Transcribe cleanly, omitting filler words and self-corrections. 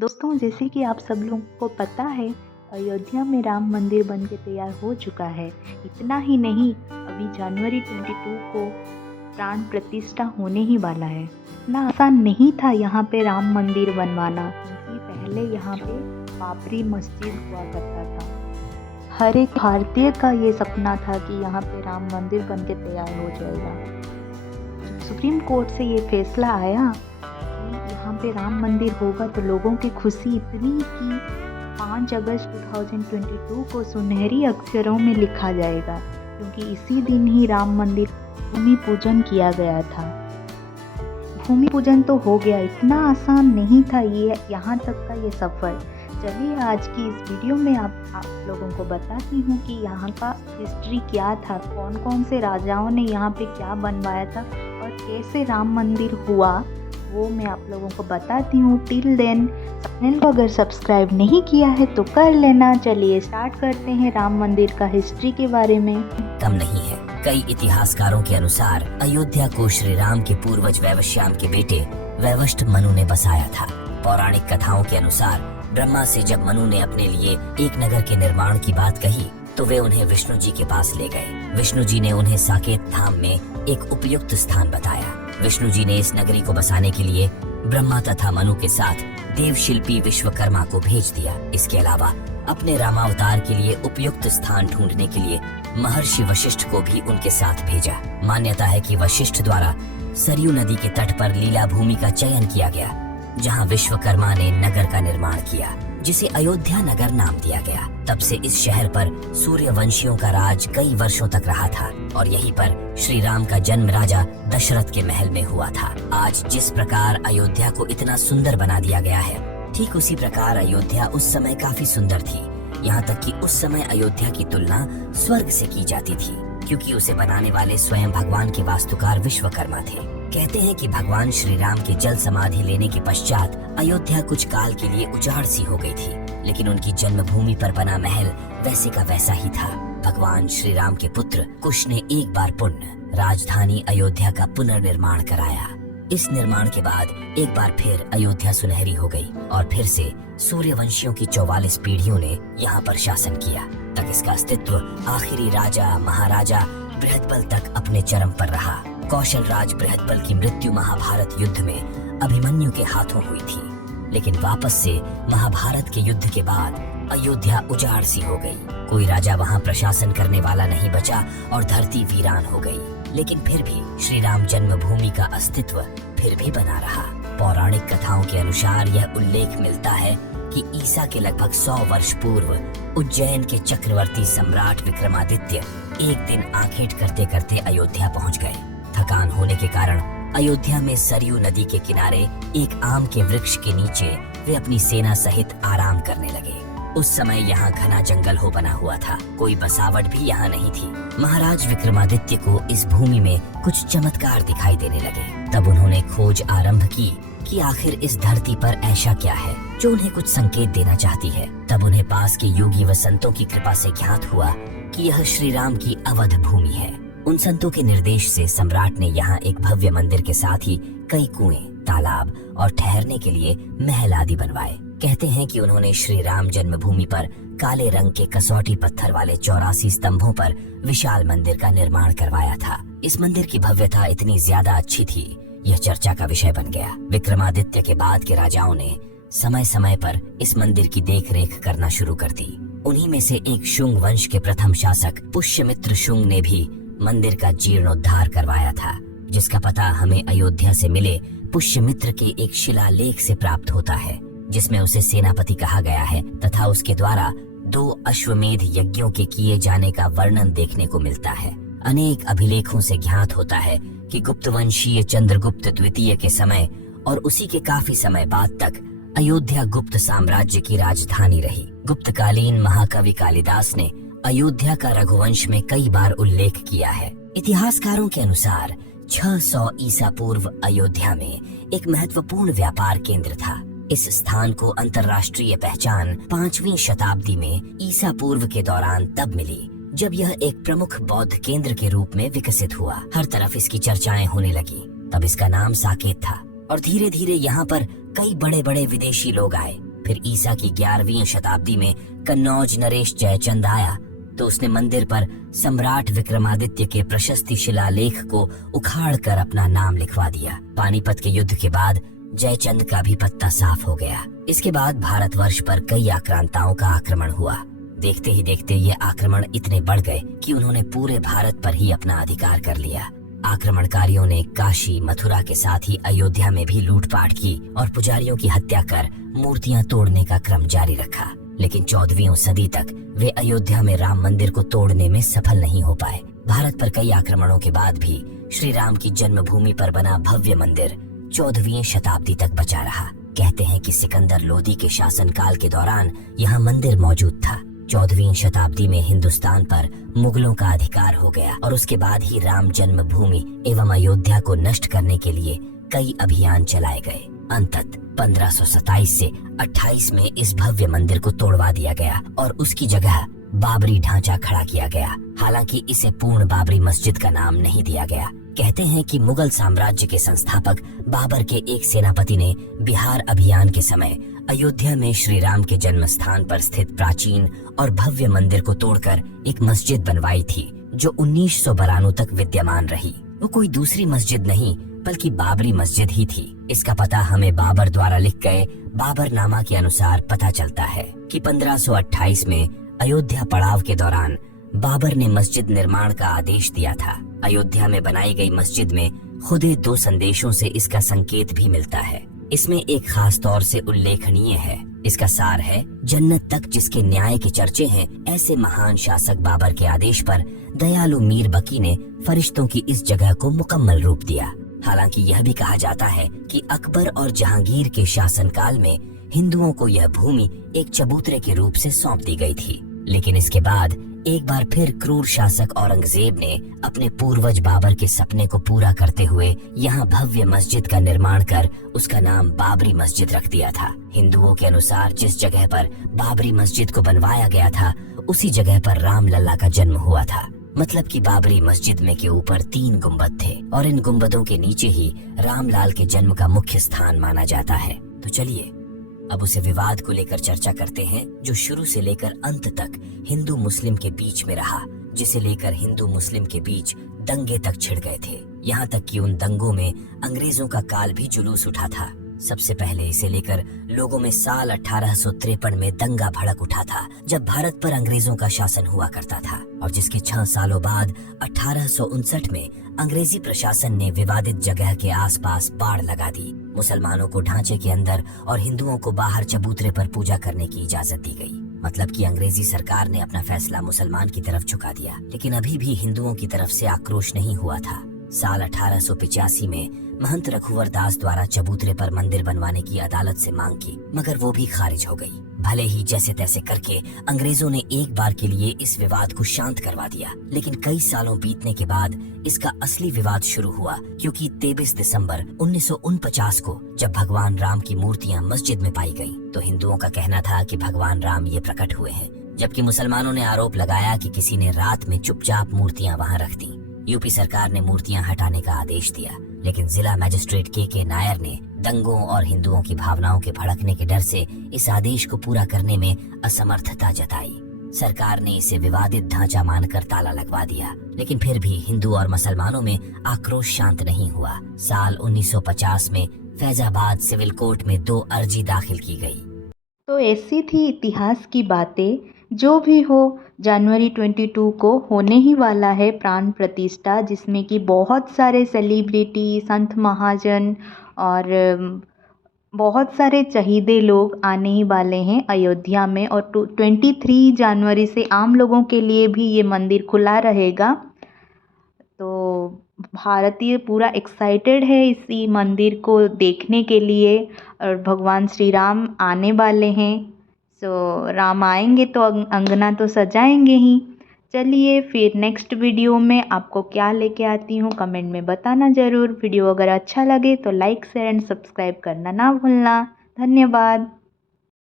दोस्तों, जैसे कि आप सब लोगों को पता है, अयोध्या में राम मंदिर बन के तैयार हो चुका है। इतना ही नहीं, अभी जनवरी 22 को प्राण प्रतिष्ठा होने ही वाला है। इतना आसान नहीं था यहाँ पे राम मंदिर बनवाना, क्योंकि पहले यहाँ पे बाबरी मस्जिद हुआ करता था। हर एक भारतीय का ये सपना था कि यहाँ पे राम मंदिर बन के तैयार हो जाएगा। जब सुप्रीम कोर्ट से ये फैसला आया यहाँ पे राम मंदिर होगा तो लोगों की खुशी इतनी कि 5 अगस्त 2022 को सुनहरी अक्षरों में लिखा जाएगा, क्योंकि इसी दिन ही राम मंदिर भूमि पूजन किया गया था। भूमि पूजन तो हो गया, इतना आसान नहीं था ये यहाँ तक का ये सफ़र। चलिए आज की इस वीडियो में आप लोगों को बताती हूँ कि यहाँ का हिस्ट्री क्या था, कौन कौन से राजाओं ने यहाँ पे क्या बनवाया था और कैसे राम मंदिर हुआ, वो मैं आप लोगों को बताती हूँ। टिल देन चैनल को अगर सब्सक्राइब नहीं किया है तो कर लेना। चलिए स्टार्ट करते हैं राम मंदिर का हिस्ट्री के बारे में। कम नहीं है। कई इतिहासकारों के अनुसार अयोध्या को श्री राम के पूर्वज वैवस्याम के बेटे वैवष्ट मनु ने बसाया था। पौराणिक कथाओं के अनुसार ब्रह्मा से जब मनु ने अपने लिए एक नगर के निर्माण की बात कही तो वे उन्हें विष्णु जी के पास ले गए। विष्णु जी ने उन्हें साकेत धाम में एक उपयुक्त स्थान बताया। विष्णु जी ने इस नगरी को बसाने के लिए ब्रह्मा तथा मनु के साथ देव शिल्पी विश्वकर्मा को भेज दिया। इसके अलावा अपने रामावतार के लिए उपयुक्त स्थान ढूंढने के लिए महर्षि वशिष्ठ को भी उनके साथ भेजा। मान्यता है कि वशिष्ठ द्वारा सरयू नदी के तट पर लीला भूमि का चयन किया गया, जहां विश्वकर्मा ने नगर का निर्माण किया, जिसे अयोध्या नगर नाम दिया गया। तब से इस शहर पर सूर्यवंशियों का राज कई वर्षों तक रहा था और यहीं पर श्री राम का जन्म राजा दशरथ के महल में हुआ था। आज जिस प्रकार अयोध्या को इतना सुंदर बना दिया गया है, ठीक उसी प्रकार अयोध्या उस समय काफी सुंदर थी। यहाँ तक कि उस समय अयोध्या की तुलना स्वर्ग से की जाती थी, क्योंकि उसे बनाने वाले स्वयं भगवान के वास्तुकार विश्वकर्मा थे। कहते हैं कि भगवान श्री राम के जल समाधि लेने के पश्चात अयोध्या कुछ काल के लिए उजाड़ सी हो गई थी, लेकिन उनकी जन्मभूमि पर बना महल वैसे का वैसा ही था। भगवान श्री राम के पुत्र कुश ने एक बार पुनः राजधानी अयोध्या का पुनर्निर्माण कराया। इस निर्माण के बाद एक बार फिर अयोध्या सुनहरी हो गई और फिर से सूर्यवंशियों की 44 पीढ़ियों ने यहाँ पर शासन किया, तक इसका अस्तित्व आखिरी राजा महाराजा बृहदबल तक अपने चरम पर रहा। कौशल राज बृहदबल की मृत्यु महाभारत युद्ध में अभिमन्यु के हाथों हुई थी, लेकिन वापस से महाभारत के युद्ध के बाद अयोध्या उजाड़ सी हो गई। कोई राजा वहां प्रशासन करने वाला नहीं बचा और धरती वीरान हो गई। लेकिन फिर भी श्री राम जन्मभूमि का अस्तित्व फिर भी बना रहा। पौराणिक कथाओं के अनुसार यह उल्लेख मिलता है कि ईसा के लगभग 100 वर्ष पूर्व उज्जैन के चक्रवर्ती सम्राट विक्रमादित्य एक दिन आखेट करते करते अयोध्या पहुंच गए। थकान होने के कारण अयोध्या में सरयू नदी के किनारे एक आम के वृक्ष के नीचे वे अपनी सेना सहित आराम करने लगे। उस समय यहाँ घना जंगल हो बना हुआ था, कोई बसावट भी यहाँ नहीं थी। महाराज विक्रमादित्य को इस भूमि में कुछ चमत्कार दिखाई देने लगे। तब उन्होंने खोज आरंभ की कि आखिर इस धरती पर ऐसा क्या है जो उन्हें कुछ संकेत देना चाहती है। तब उन्हें पास के योगी व संतों की कृपा से ज्ञात हुआ कि यह श्री राम की अवध भूमि है। उन संतों के निर्देश से सम्राट ने यहाँ एक भव्य मंदिर के साथ ही कई कुएं, तालाब और ठहरने के लिए महल आदि बनवाए। कहते हैं कि उन्होंने श्री राम जन्मभूमि पर काले रंग के कसौटी पत्थर वाले 84 स्तंभों पर विशाल मंदिर का निर्माण करवाया था। इस मंदिर की भव्यता इतनी ज्यादा अच्छी थी, यह चर्चा का विषय बन गया। विक्रमादित्य के बाद के राजाओं ने समय समय पर इस मंदिर की देखरेख करना शुरू कर दी। उन्हीं में से एक शुंग वंश के प्रथम शासक पुष्यमित्र शुंग ने भी मंदिर का जीर्णोद्धार करवाया था, जिसका पता हमें अयोध्या से मिले पुष्यमित्र के एक शिलालेख से प्राप्त होता है, जिसमें उसे सेनापति कहा गया है तथा उसके द्वारा 2 अश्वमेध यज्ञों के किए जाने का वर्णन देखने को मिलता है। अनेक अभिलेखों से ज्ञात होता है कि गुप्त वंशीय चंद्रगुप्त द्वितीय के समय और उसी के काफी समय बाद तक अयोध्या गुप्त साम्राज्य की राजधानी रही। गुप्तकालीन महाकवि कालिदास ने अयोध्या का रघुवंश में कई बार उल्लेख किया है। इतिहासकारों के अनुसार 600 ईसा पूर्व अयोध्या में एक महत्वपूर्ण व्यापार केंद्र था। इस स्थान को अंतर्राष्ट्रीय पहचान 5वीं शताब्दी में ईसा पूर्व के दौरान तब मिली, जब यह एक प्रमुख बौद्ध केंद्र के रूप में विकसित हुआ। हर तरफ इसकी चर्चाएं होने लगी। तब इसका नाम साकेत था और धीरे धीरे यहाँ पर कई बड़े बड़े विदेशी लोग आए। फिर ईसा की 11वीं शताब्दी में कन्नौज नरेश जयचंद आया तो उसने मंदिर पर सम्राट विक्रमादित्य के प्रशस्ति शिलालेख को उखाड़कर अपना नाम लिखवा दिया। पानीपत के युद्ध के बाद जयचंद का भी पत्ता साफ हो गया। इसके बाद भारतवर्ष पर कई आक्रांताओं का आक्रमण हुआ। देखते ही देखते ये आक्रमण इतने बढ़ गए कि उन्होंने पूरे भारत पर ही अपना अधिकार कर लिया। आक्रमणकारियों ने काशी, मथुरा के साथ ही अयोध्या में भी लूटपाट की और पुजारियों की हत्या कर मूर्तियां तोड़ने का क्रम जारी रखा। लेकिन 14वीं सदी तक वे अयोध्या में राम मंदिर को तोड़ने में सफल नहीं हो पाए। भारत पर कई आक्रमणों के बाद भी श्री राम की जन्मभूमि पर बना भव्य मंदिर 14वीं शताब्दी तक बचा रहा। कहते हैं कि सिकंदर लोदी के शासनकाल के दौरान यहाँ मंदिर मौजूद था। 14वीं शताब्दी में हिंदुस्तान पर मुगलों का अधिकार हो गया और उसके बाद ही राम जन्मभूमि एवं अयोध्या को नष्ट करने के लिए कई अभियान चलाए गए। अंततः 1527 से 28 में इस भव्य मंदिर को तोड़वा दिया गया और उसकी जगह बाबरी ढांचा खड़ा किया गया। हालांकि इसे पूर्ण बाबरी मस्जिद का नाम नहीं दिया गया। कहते हैं कि मुगल साम्राज्य के संस्थापक बाबर के एक सेनापति ने बिहार अभियान के समय अयोध्या में श्री राम के जन्म स्थान पर स्थित प्राचीन और भव्य मंदिर को तोड़कर एक मस्जिद बनवाई थी, जो 1992 तक विद्यमान रही। वो कोई दूसरी मस्जिद नहीं बल्कि बाबरी मस्जिद ही थी। इसका पता हमें बाबर द्वारा लिख गए बाबरनामा के अनुसार पता चलता है कि 1528 में अयोध्या पड़ाव के दौरान बाबर ने मस्जिद निर्माण का आदेश दिया था। अयोध्या में बनाई गई मस्जिद में खुदे 2 संदेशों से इसका संकेत भी मिलता है। इसमें एक खास तौर से उल्लेखनीय है। इसका सार है, जन्नत तक जिसके न्याय के चर्चे हैं, ऐसे महान शासक बाबर के आदेश पर दयालु मीर बकी ने फरिश्तों की इस जगह को मुकम्मल रूप दिया। हालांकि यह भी कहा जाता है कि अकबर और जहांगीर के शासनकाल में हिंदुओं को यह भूमि एक चबूतरे के रूप से सौंप दी गई थी। लेकिन इसके बाद एक बार फिर क्रूर शासक औरंगजेब ने अपने पूर्वज बाबर के सपने को पूरा करते हुए यहाँ भव्य मस्जिद का निर्माण कर उसका नाम बाबरी मस्जिद रख दिया था। हिंदुओं के अनुसार जिस जगह पर बाबरी मस्जिद को बनवाया गया था, उसी जगह पर राम लल्ला का जन्म हुआ था। मतलब कि बाबरी मस्जिद में के ऊपर 3 गुंबद थे और इन गुंबदों के नीचे ही रामलाल के जन्म का मुख्य स्थान माना जाता है। तो चलिए अब उसे विवाद को लेकर चर्चा करते हैं जो शुरू से लेकर अंत तक हिंदू मुस्लिम के बीच में रहा, जिसे लेकर हिंदू मुस्लिम के बीच दंगे तक छिड़ गए थे। यहाँ तक कि उन दंगों में अंग्रेजों का काल भी जुलूस उठा था। सबसे पहले इसे लेकर लोगों में साल 1853 में दंगा भड़क उठा था, जब भारत पर अंग्रेजों का शासन हुआ करता था, और जिसके 6 सालों बाद 1859 में अंग्रेजी प्रशासन ने विवादित जगह के आसपास बाड़ लगा दी। मुसलमानों को ढांचे के अंदर और हिंदुओं को बाहर चबूतरे पर पूजा करने की इजाजत दी गई। मतलब कि अंग्रेजी सरकार ने अपना फैसला मुसलमान की तरफ झुका दिया। लेकिन अभी भी हिंदुओं की तरफ से आक्रोश नहीं हुआ था। साल 1885 में महंत रघुवर दास द्वारा चबूतरे पर मंदिर बनवाने की अदालत से मांग की, मगर वो भी खारिज हो गई। भले ही जैसे तैसे करके अंग्रेजों ने एक बार के लिए इस विवाद को शांत करवा दिया, लेकिन कई सालों बीतने के बाद इसका असली विवाद शुरू हुआ, क्योंकि 23 दिसंबर 1949 को जब भगवान राम की मूर्तियां मस्जिद में पाई गईं, तो हिंदुओं का कहना था कि भगवान राम ये प्रकट हुए हैं, जबकि मुसलमानों ने आरोप लगाया कि किसी ने रात में चुपचाप मूर्तियां वहां रख दी। यूपी सरकार ने मूर्तियां हटाने का आदेश दिया, लेकिन जिला मजिस्ट्रेट के नायर ने दंगों और हिंदुओं की भावनाओं के भड़कने के डर से इस आदेश को पूरा करने में असमर्थता जताई। सरकार ने इसे विवादित ढांचा मानकर ताला लगवा दिया, लेकिन फिर भी हिंदू और मुसलमानों में आक्रोश शांत नहीं हुआ। साल 1950 में फैजाबाद सिविल कोर्ट में 2 अर्जी दाखिल की गई। तो ऐसी थी इतिहास की बातें। जो भी हो, जनवरी 22 को होने ही वाला है प्राण प्रतिष्ठा, जिसमें कि बहुत सारे सेलिब्रिटी, संत महाजन और बहुत सारे चहीदे लोग आने ही वाले हैं अयोध्या में। और 23 जनवरी से आम लोगों के लिए भी ये मंदिर खुला रहेगा। तो भारतीय पूरा एक्साइटेड है इसी मंदिर को देखने के लिए, और भगवान श्री राम आने वाले हैं। सो राम आएंगे तो अंगना तो सजाएंगे ही। चलिए फिर नेक्स्ट वीडियो में आपको क्या लेके आती हूँ कमेंट में बताना ज़रूर। वीडियो अगर अच्छा लगे तो लाइक शेयर एंड सब्सक्राइब करना ना भूलना। धन्यवाद।